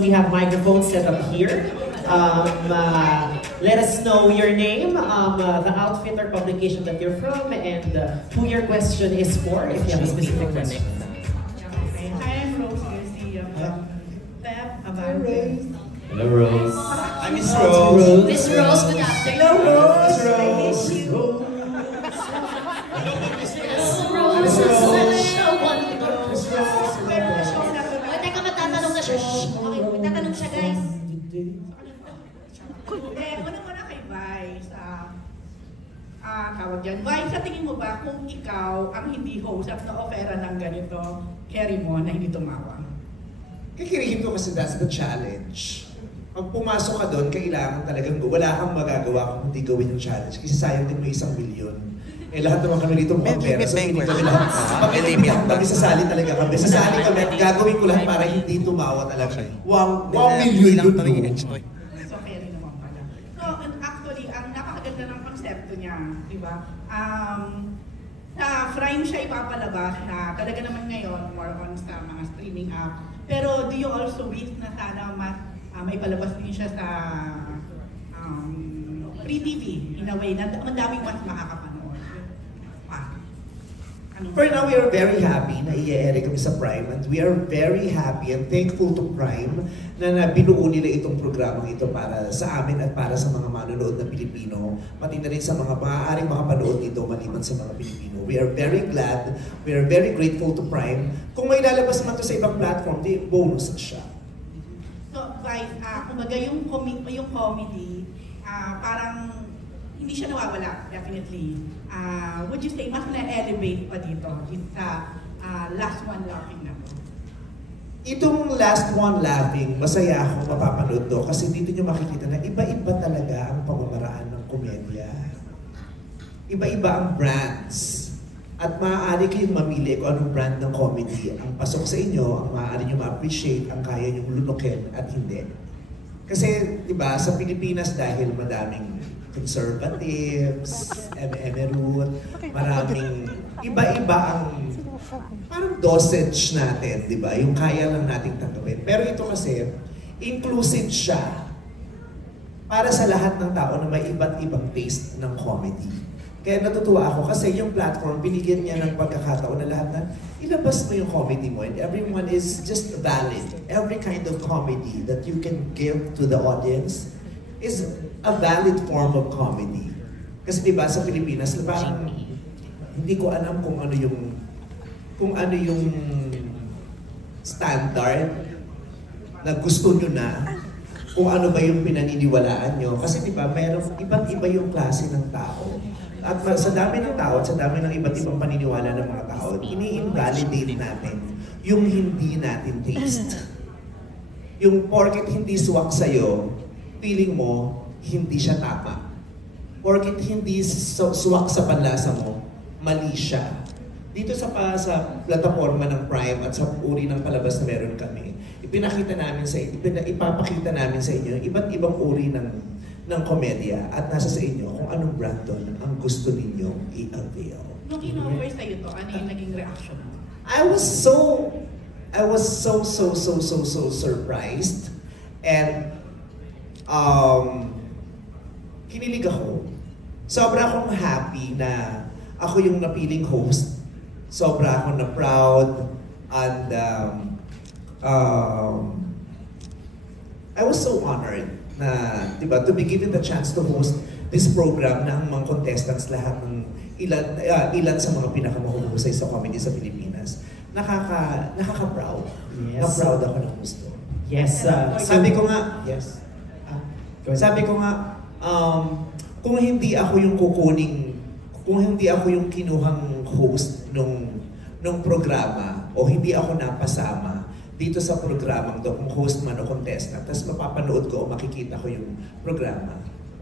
We have microphones set up here. Let us know your name, the outfit or publication that you're from, and who your question is for, if you have a specific question. Hi, I'm Rose Garcia from Pep Abante. Hello, Rose. I'm Miss Rose. Miss Rose, good afternoon. Hello, Rose. I miss you. Rose is such a wonderful. Miss Rose. O, teka, matatanong na siya. Okay, matatanong siya, guys. Una-una kay Vice, tawag dyan. Vice, sa tingin mo ba kung ikaw ang hindi host at na-offera ng ganito, carry mo na hindi tumawa? Kikirihin ko kasi that's the challenge. Pag pumasok ka doon, kailangan talagang wala kang magagawa kung hindi gawin yung challenge. Kasi sayang din mo 1 milyon. Eh lahat naman kami dito mga pera. So hindi kami lahat. Kami sasali talaga kami. Sasali kami at gagawin ko lahat para hindi tumawa talaga. 1 million yun. So, carry naman pala. So, actually, ang napakaganda ng konsepto niya, di ba? Sa Prime siya ipapalabas na talaga naman ngayon, more on sa mga streaming app. Pero do you also wish na sana mas may palabas din siya sa free TV in a way na madaming mas makakapanood? For now, we are very happy na i-air kami sa Prime, and we are very happy and thankful to Prime na binuo nila itong programang ito para sa amin at para sa mga manonood na Pilipino, pati na rin sa mga maaaring makapanood nito maliban sa mga Pilipino. We are very glad, we are very grateful to Prime. Kung may lalabas man ito sa ibang platform, di bonus siya. So, Vice, kumbaga yung comedy, parang hindi siya nawawala, definitely. Would you say, mas na-elevate pa dito sa Last One Laughing na to? Itong Last One Laughing, masaya akong mapapanood to kasi dito nyo makikita na iba-iba talaga ang pamamaraan ng komedya. Iba-iba ang brands. At maaari kayong mamili kung anong brand ng comedy ang pasok sa inyo, ang maaari nyo ma-appreciate, ang kaya nyo lunukin at hindi. Kasi, di ba, sa Pilipinas dahil madaming conservatives, emerald, maraming iba-iba ang parang dosage natin, di ba? Yung kaya lang nating tanggapin. Pero ito kasi, inclusive siya para sa lahat ng tao na may iba't ibang taste ng comedy. Kaya natutuwa ako kasi yung platform, binigyan niya ng pagkakataon na lahat na ilabas mo yung comedy mo and everyone is just valid. Every kind of comedy that you can give to the audience is a valid form of comedy. Kasi diba sa Pilipinas, parang hindi ko alam kung ano yung standard na gusto nyo na, kung ano ba yung pinaniniwalaan nyo. Kasi diba, mayroon iba't iba yung klase ng tao. At sa dami ng tao, sa dami ng iba't ibang paniniwala ng mga tao, ini-invalidate natin yung hindi natin taste. Yung porket hindi swak sa'yo, feeling mo, hindi siya tama. Porket hindi swak sa panlasa mo, mali siya. Dito sa plataforma ng Prime at sa uri ng palabas na meron kami, ipapakita namin sa inyo iba't ibang uri ng komedya at nasa sa inyo kung anong brand doon ang gusto ninyong i-avail. Nung in-offer sa'yo to, ano yung naging reaction mo? I was so surprised and kinilig ako. Sobra akong happy na ako yung napiling host. Sobra akong na proud and I was so honored na, diba, to be given the chance to host this program na ang mga contestants lahat ng ilan sa mga pinakamahuhusay sa comedy sa Pilipinas. Nakaka-proud. Yes. Na-proud ako ng gusto. Yes. Sabi ko nga, yes. Sabi ko nga, kung hindi ako yung kinuhang host nung programa o hindi ako napasama dito sa programang to, kung host man o contestant, tapos mapapanood ko o makikita ko yung programa,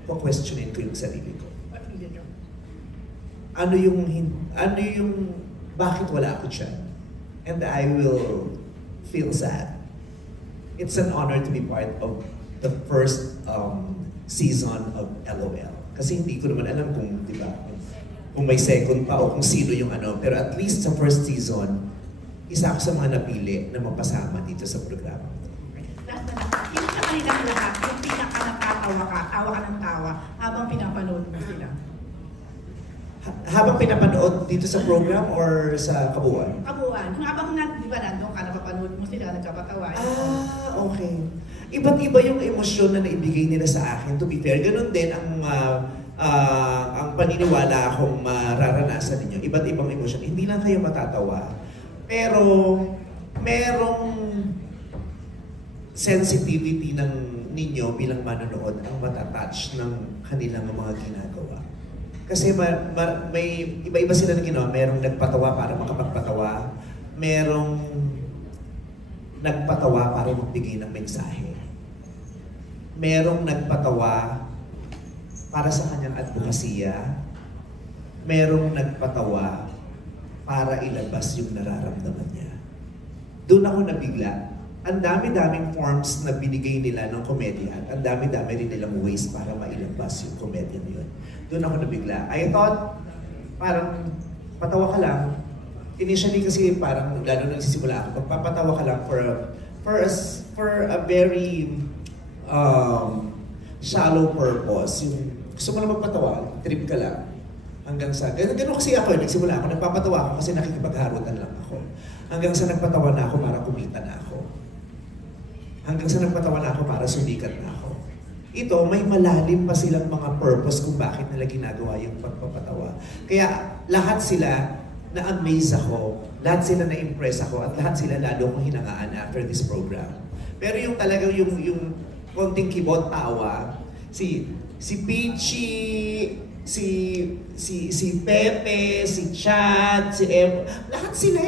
questionin ko yung sarili ko. Ano yung bakit wala ako dyan? And I will feel sad. It's an honor to be part of the first season of LOL. Kasi hindi ko naman alam kung, di ba, kung may second pa o kung sino yung ano. Pero at least sa first season, isa ako sa mga napili na mapasama dito sa programa. Last na kanilang lahat, yung pinaka natatawa ka, tawa ka ng tawa, habang pinapanood mo sila? Habang pinapanood dito sa program or sa kabuuan? Kabuuan. Yung habang di ba nandun ka, napapanood mo sila, nagkapatawa. Okay. Iba't iba yung emosyon na naibigay nila sa akin. To be fair, ganun din ang paniniwala akong mararanasan ninyo. Iba't ibang emosyon. Hindi lang kayo matatawa. Pero, merong sensitivity ninyo bilang manonood ang matatouch ng kanilang mga ginagawa. Kasi may iba-iba sila na ginawa. Merong nagpatawa para makapagpatawa. Merong nagpatawa para magbigay ng mensahe. Merong nagpatawa para sa kanyang advokasya. Merong nagpatawa para ilabas yung nararamdaman niya. Doon ako nabigla. Ang dami-daming forms na binigay nila ng komedya at ang dami-dami rin nilang ways para mailabas yung komedya na yun. Doon ako nabigla. I thought, parang patawa ka lang. Initially kasi parang lalo nang nagsisimula ako, magpapatawa ka lang for a very shallow purpose. Yung gusto mo na magpatawa, trip ka lang. Hanggang sa, ganun kasi ako, nagsimula ako, nagpapatawa ako kasi nakikipagharutan lang ako. Hanggang sa nagpatawa na ako para kumita na ako. Hanggang sa nagpatawa na ako para sumikat na ako. Ito, may malalim pa silang mga purpose kung bakit nila ginagawa yung pagpapatawa. Kaya lahat sila na-amaze ako, lahat sila na-impress ako, at lahat sila lalo kong hinangaan after this program. Pero yung talagang yung konting kibot tawa, si Peachy, si Pepe, si Chad, si Em, lahat sila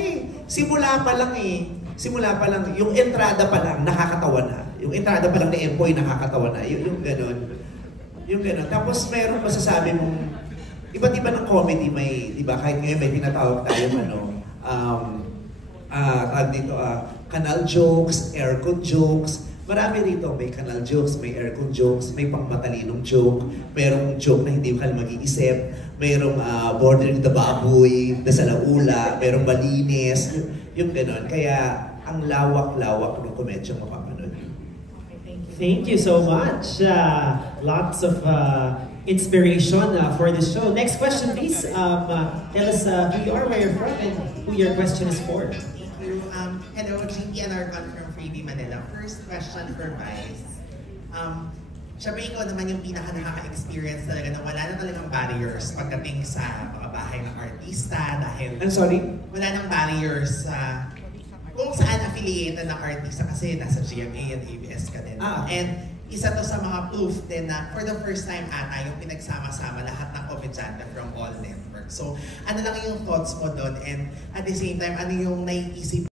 Simula pa lang yung entrada pa lang, nakakatawa na. Yung entrada pa lang ni Empoy, nakakatawa na. Yung ganon. Yung ganon. Tapos meron masasabi mong, iba't iba ng comedy, may, di ba, kahit ngayon may tinatawag tayo, canal jokes, aircon jokes. Marami rito, may canal jokes, may aircon jokes, may pangmatalinong joke, merong joke na hindi ka mag-iisip, merong bordering the baboy, the salaula, merong malinis, yung ganon. Kaya, ang lawak-lawak ng komedyang mapapanood. Thank you so much. Lots of inspiration for the show. Next question, please. Tell us who you are, where you're from, and who your question is for. Thank you. Hello, GP and Arcon from Freebie Manila. First question for Vice. Siyempre ikaw naman yung pinaka-nakaka-experience talaga na wala na talagang barriers pagdating sa mga bahay ng artista dahil... I'm sorry? Wala nang barriers sa kung saan affiliated ng artista kasi nasa GMA and ABS ka din. And isa to sa mga proof din na for the first time ata yung pinagsama-sama lahat ng komedyante from all networks. So ano lang yung thoughts mo doon and at the same time ano yung naiisip